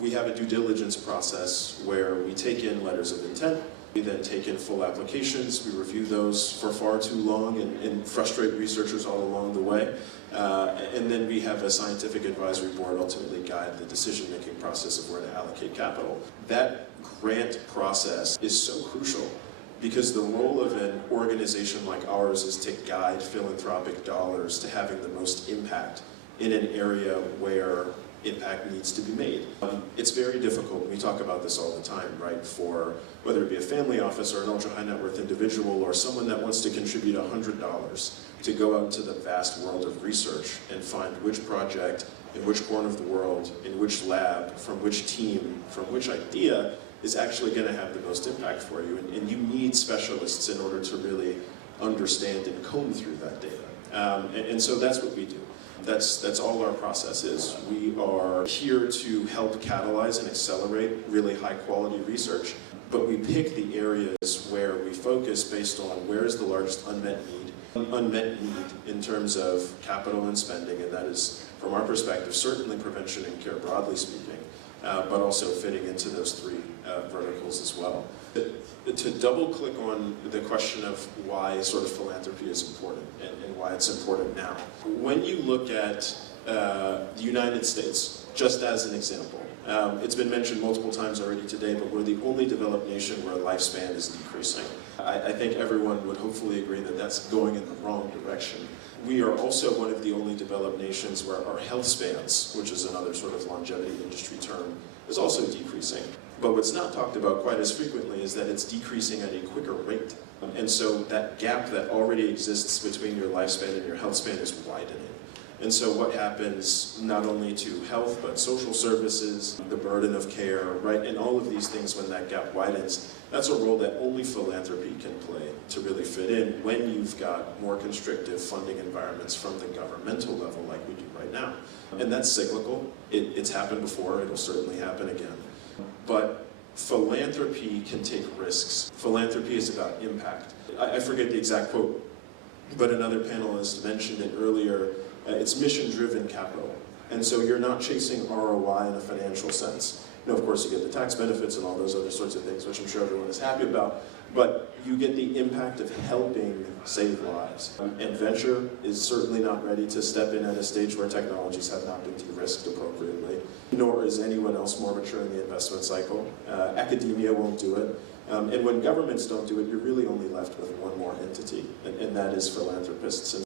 We have a due diligence process where we take in letters of intent, we then take in full applications, we review those for far too long and frustrate researchers all along the way. And then we have a scientific advisory board ultimately guide the decision-making process of where to allocate capital. That grant process is so crucial because the role of an organization like ours is to guide philanthropic dollars to having the most impact in an area where impact needs to be made. It's very difficult, we talk about this all the time, right, for whether it be a family office or an ultra-high net worth individual or someone that wants to contribute $100 to go out into the vast world of research and find which project, in which corner of the world, in which lab, from which team, from which idea is actually going to have the most impact for you. And you need specialists in order to really understand and comb through that data. And so that's what we do. That's all our process is. We are here to help catalyze and accelerate really high quality research, but we pick the areas where we focus based on where is the largest unmet need in terms of capital and spending, and that is, from our perspective, certainly prevention and care broadly speaking, but also fitting into those three verticals as well. To double click on the question of why sort of philanthropy is important and why it's important now. When you look at the United States, just as an example, it's been mentioned multiple times already today, but we're the only developed nation where lifespan is decreasing. I think everyone would hopefully agree that that's going in the wrong direction. We are also one of the only developed nations where our health spans, which is another sort of longevity industry term, is also decreasing. But what's not talked about quite as frequently is that it's decreasing at a quicker rate. And so that gap that already exists between your lifespan and your health span is widening. And so what happens not only to health, but social services, the burden of care, right, and all of these things when that gap widens, that's a role that only philanthropy can play to really fit in when you've got more constrictive funding environments from the governmental level like we do right now. And that's cyclical. It's happened before, it'll certainly happen again. But philanthropy can take risks. Philanthropy is about impact. I forget the exact quote, but another panelist mentioned it earlier. It's mission-driven capital. And so you're not chasing ROI in a financial sense. You know, of course, you get the tax benefits and all those other sorts of things, which I'm sure everyone is happy about, but you get the impact of helping save lives. And venture is certainly not ready to step in at a stage where technologies have not been de-risked appropriately, nor is anyone else more mature in the investment cycle. Academia won't do it. And when governments don't do it, you're really only left with one more entity, and that is philanthropists.